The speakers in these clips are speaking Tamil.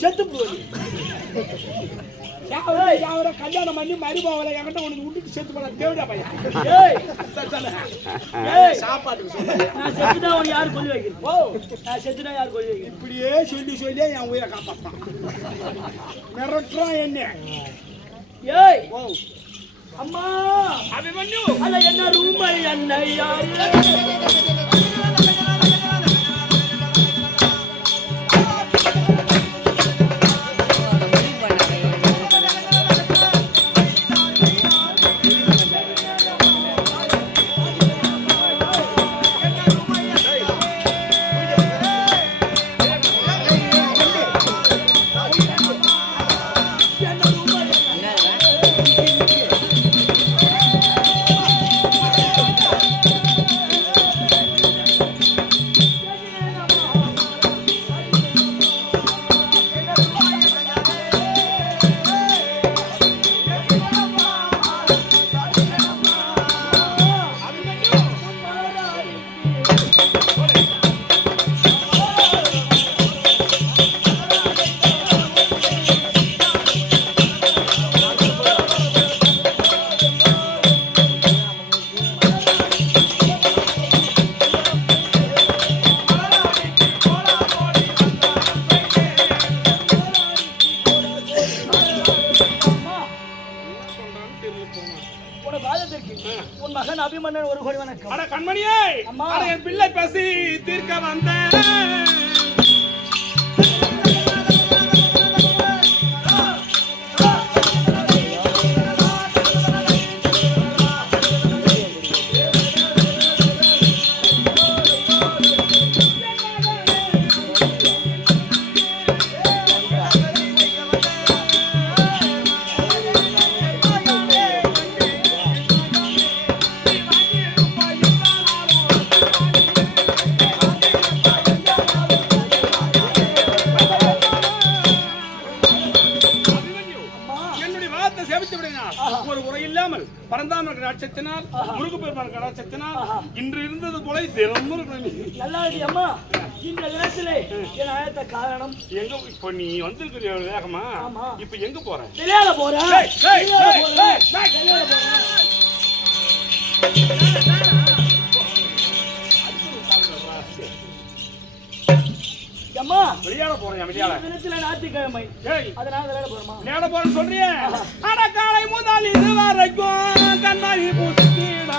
செத்து போடுவது கல்யாணம் பண்ணி மறுபாவலை என்கிட்ட உனக்கு விட்டுட்டு செத்து போன தேவையா பையன் சாப்பாட்டுக்கு நான் செத்துதான் உனக்கு யாரு கொல்லி வைக்கிறேன் ஓ நான் செத்துனா யாரு கொல்லி வைக்கிறேன் இப்படியே சொல்லியே என் உயிரை காப்பாற்றான் மிரட்டுறான் என்ன ஏய் ஓ அம்மா அபிமன்யு அல்ல என்ன ரூம் என்ன யாரு உன் மகன் அபிமன்னன் ஒரு கோடி வணக்கம். அட கண்மணியே, அட என் பிள்ளை பசி தீர்க்க வந்தேன். ஒரு முறை இல்லாமல் பரந்தாமன் கடாட்சத்தினால் முருகப்பெருமான் கடாட்சத்தினால் இன்று இருந்தது போல தினமும் நல்லா இருக்கு அம்மா. இந்த நேரத்திலே என் ஆயத்த காரணம் எங்க இப்ப நீ வந்திருக்கிற வேகமா இப்ப எங்க போற? விளையாட போறேன். அம்மா விளையாட போறேன். விளையாட தினத்துல ஞாயிற்றுக்கிழமை அதனால விளையாட போறோமா? விளையாட போறேன்னு சொல்றியே. அட காலை முதல் இது வரைக்கும் கண்ணாடி பூசிடாம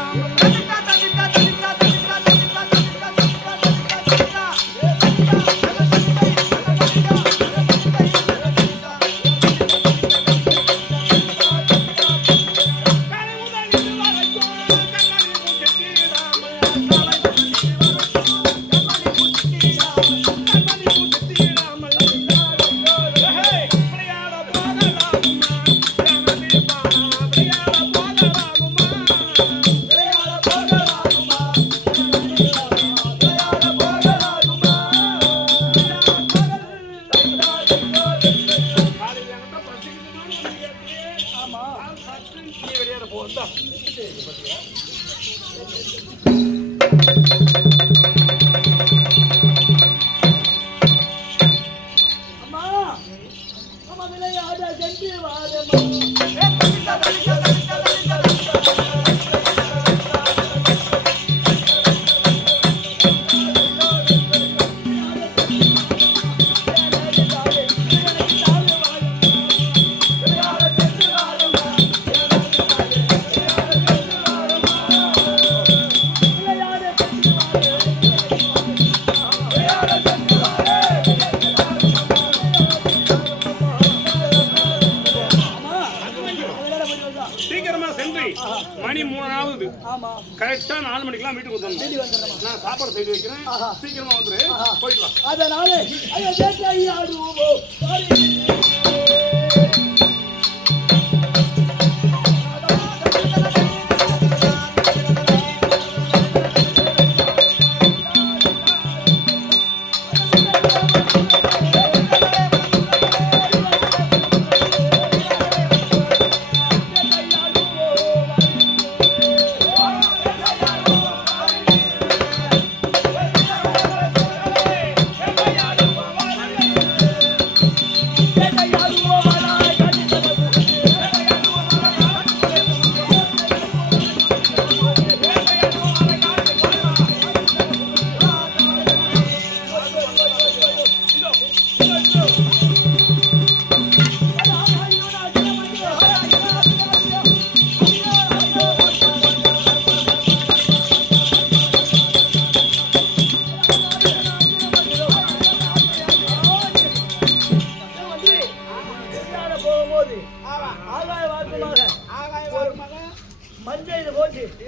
மணி 3 கரெக்டா 4 மணிக்கெல்லாம் வீட்டுக்கு வந்துடணும். நான் சாப்பாடு செய்து வைக்கிறேன், சீக்கிரமா வந்துரு, போயிடலாம். அதனால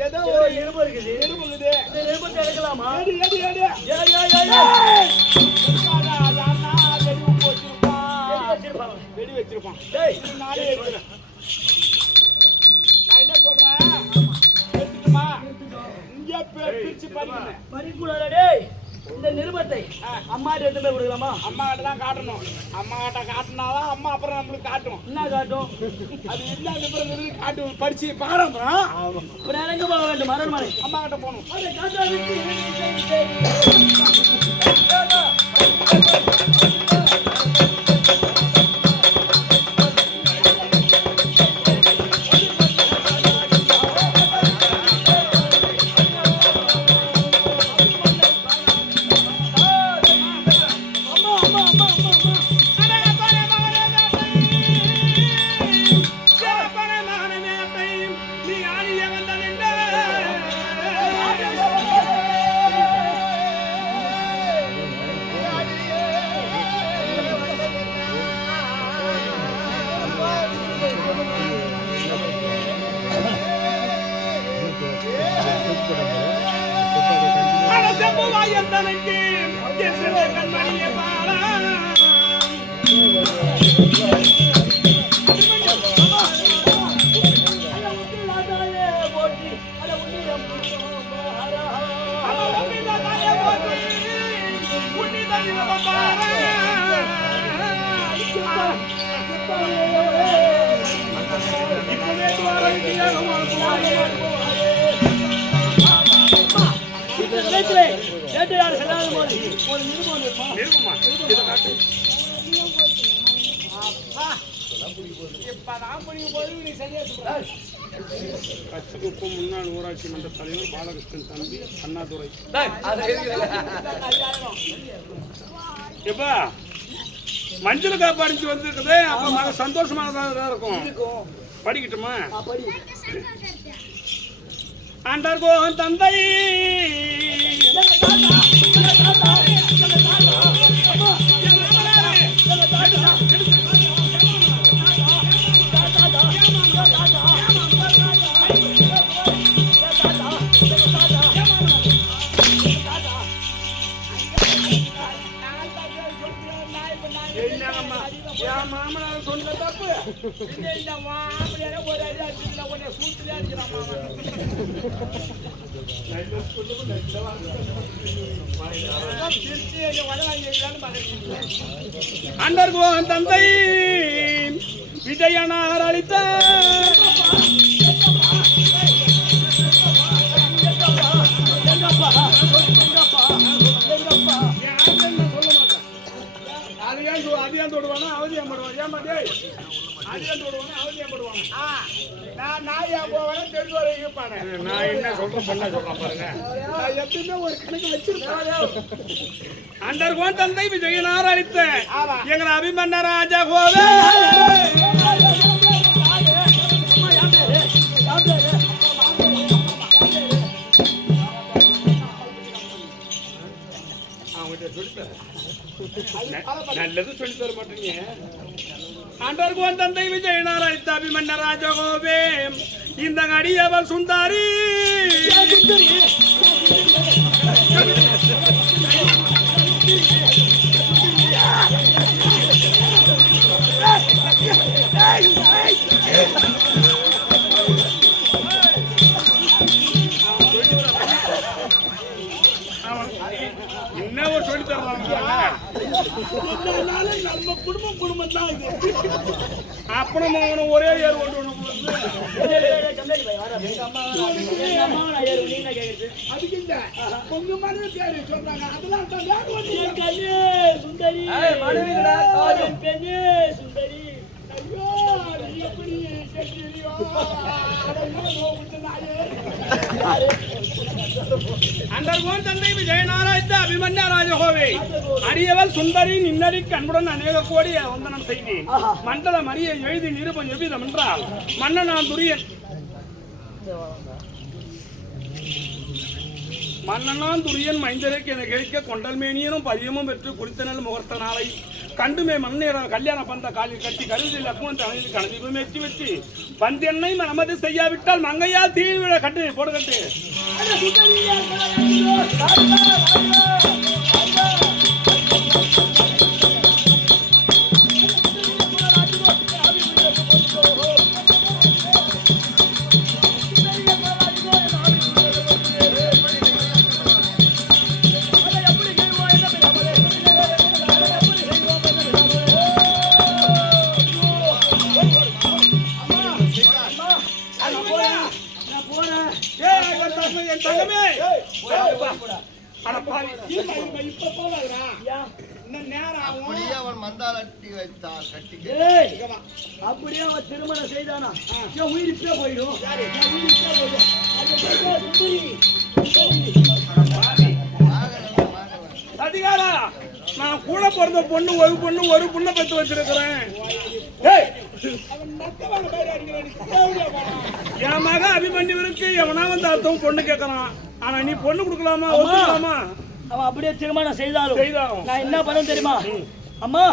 ஏதோ ஒரு நெருப்பு இருக்குது. இந்த நெருப்பத்தை எடுக்கலாமா? வெடி வச்சிருப்பான். நானே எடுக்கிறேன். நான் என்ன சொல்றேன், எடுத்துட்டுமா இங்கே பிரிச்சு பறிக்கூடாது. டேய், இந்த நிருபத்தை அம்மா கிட்ட எடுத்து போய் கொடுக்கலாமா? அம்மா கிட்ட தான் காட்டணும். அம்மா கிட்ட காட்டினாதான் அம்மா அப்புறம் நம்மளுக்கு காட்டும். என்ன காட்டும்? அது என்ன நிருபம் காட்டு படிச்சு பாடம். அப்புறம் எங்க போக வேண்டும்? மரணமலை அம்மா கிட்ட போகணும். முன்னாள் ஊராட்சி மன்ற தலைவர் பாலகிருஷ்ணன் தம்பி அண்ணாதுரை. எப்ப மஞ்சள் காப்பாடிச்சு வந்துருக்குது, அப்ப மக சந்தோஷமானதாக இருக்கும். படிக்கட்டுமா? ஆண்டார்கோ தந்தை மாமனார் சொன்ன தப்பு. அண்டர்கோன் தந்தை விஜயனார் அளித்த அதிகம் தொடுவானா அவதியம் படுவான். ஏமாட்டே அதிகம் தொடுவானா அவதியம் படுவாங்க. நான் ஏன் போவேன்னா தெரிஞ்சு வர இருப்பானே. நான் என்ன சொல்றேன் பண்ண சொல்றேன் பாருங்க. நான் எப்பயுமே ஒரு கணக்கு வச்சிருப்பேன். அண்டர்கோன் தந்தை விஜயனார் அளித்த எங்களை அபிமன்ன ராஜா கோவே நல்லது சொல்லி தர மாட்டீங்க. அண்டர்கோன் தந்தை விஜயனார் அளித்த அபிமன்ன ராஜகோவே இந்த அடியவர் சுந்தாரி என்ன சொல்லி தருவாங்க. நம்ம குடும்பம் தான் இது. அப்புறம் ஒரே ஏர் கொண்டு அதுக்கு இந்த உங்க மனைவி பேரு சொல்றாங்க. அதெல்லாம் சுந்தரி பெண்ணே சுந்தரி. ஐயோ எப்படி அண்டர்கோன் தந்தை விஜயநாராயண அபிமன்ய ராஜகோவே அடியவள் சுந்தரி நின்னடி கண்புடன் அநேக கோடி வந்தனம் செய்தேன். மண்டல மரியை எழுதி நிருபம் எவ்விதம் என்றால் மன்னனான் துரியன் மைந்தருக்கு என கிடைக்க கொண்டல் மேனியனும் பதியமும் பெற்று குறித்த நல் முகூர்த்த நாளை கண்டுமே மண்ணேற கல்யாணம் பந்த காலில் கட்டி கருதி லக்மன் தலையில் கணதிப்பு மெச்சி வச்சு பந்தெண்ணை நமது செய்யாவிட்டால் மங்கையா தீவிர கட்டு போடு கட்டு அப்படியே அவன் திருமணம் செய்தானா உயிரிப்பே போயிடும். அதிகாரா நான் கூட பிறந்த பொண்ணு ஒரு பொண்ணை பெற்று வச்சிருக்கிறேன். என் மக அபிமன்யுவிற்கு எவனா வந்து அர்த்தம் பொண்ணு கேட்கறான். ஆனா நீ பொண்ணு கொடுக்கலாமா ஒத்துக்கலாமா? அவன் அப்படியே திருமணம் செய்தாலும் நான் என்ன பண்ண தெரியுமா? அம்மா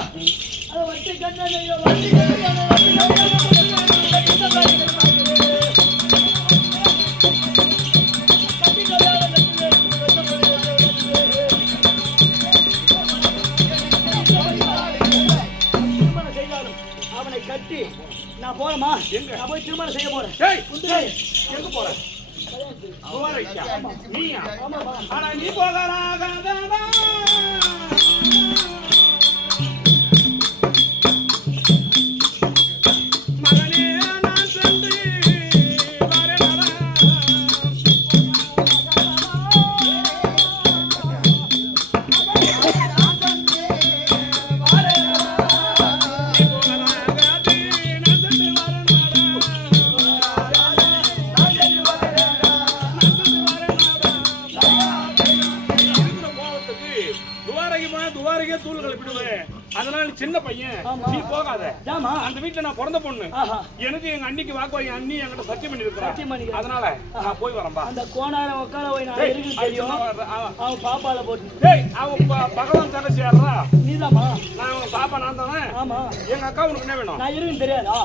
அவனை கட்டி நான் போறேமா? நான் போய் திருமணம் செய்ய போறேன். எங்க போற? ஆனா நீ போகாத சின்ன பையன் நீ போகாத. அந்த வீட்டுல நான் பிறந்த பொண்ணு. எனக்கு எங்க அண்ணிக்கு வாக்குவா என் அண்ணி என்கிட்ட சத்தியம் பண்ணி இருக்கிறேன். அதனால நான் போய் வரேன்பா. அந்த கோணார உட்கார போய் நான் இருக்கு தெரியும். அவன் பாப்பால போட்டு டேய் அவன் பகவான் தங்கச்சி யாரா? நீதாமா? நான் உங்க பாப்பா நான் தானே. ஆமா. எங்க அக்கா உனக்கு என்ன வேணும்? நான் இருக்குன்னு தெரியாதா?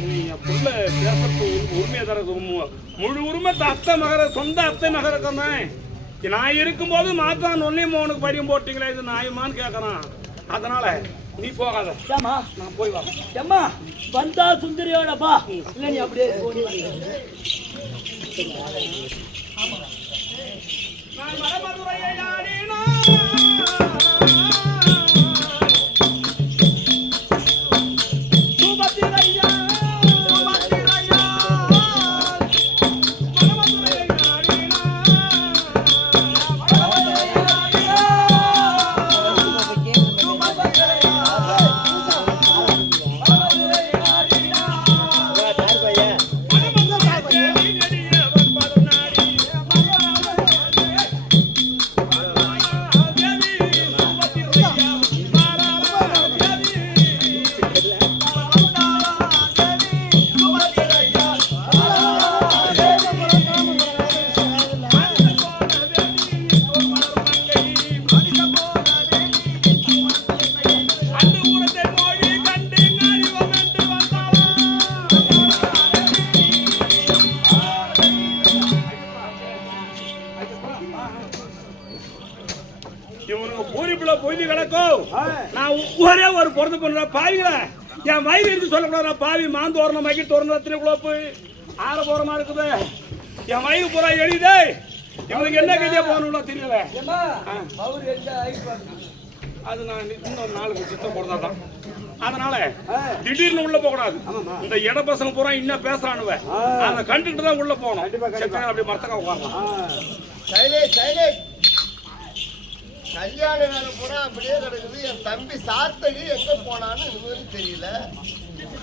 நீ புள்ள பேசறது உரிமையா தரது முழு உரிமை அத்தை மகர சொந்த அத்தை மகரக்கமே. நான் இருக்கும்போது மாத்தான் ஒன்னே மோனுக்கு பரியம் போட்டீங்களா? இது நாயமான்னு கேட்கறான். அதனால நீ போகாத. நான் போய் வரேன். ஏம்மா வந்தா சுந்தரியோடப்பா. இல்ல நீ அப்படியே நான் வடமதுரையை ஆடினா ஒரே ஒரு பிறந்து பொண்ணு பாவிங்கள என் வயிறு இருந்து சொல்லக்கூடாது. பாவி மாந்து ஓரணம் மகி தோரணம் ரத்தின போய் ஆற போறமா இருக்குது. என் வயிறு பூரா எழுதே. இவனுக்கு என்ன கதையா போகணும்ல தெரியல. அது நான் இன்னும் 4 சித்தம் போறதான். அதனால திடீர்னு உள்ள போக கூடாது. இந்த இட பசங்க பூரா இன்னும் பேசுறானுவ அதை கண்டுட்டு தான் உள்ள போகணும். அப்படி மரத்தக்கா உட்காரலாம். கல்யாண வேலை பூரா அப்படியே கிடக்குது. என் தம்பி சாத்தடி எங்க போனான்னு தெரியல.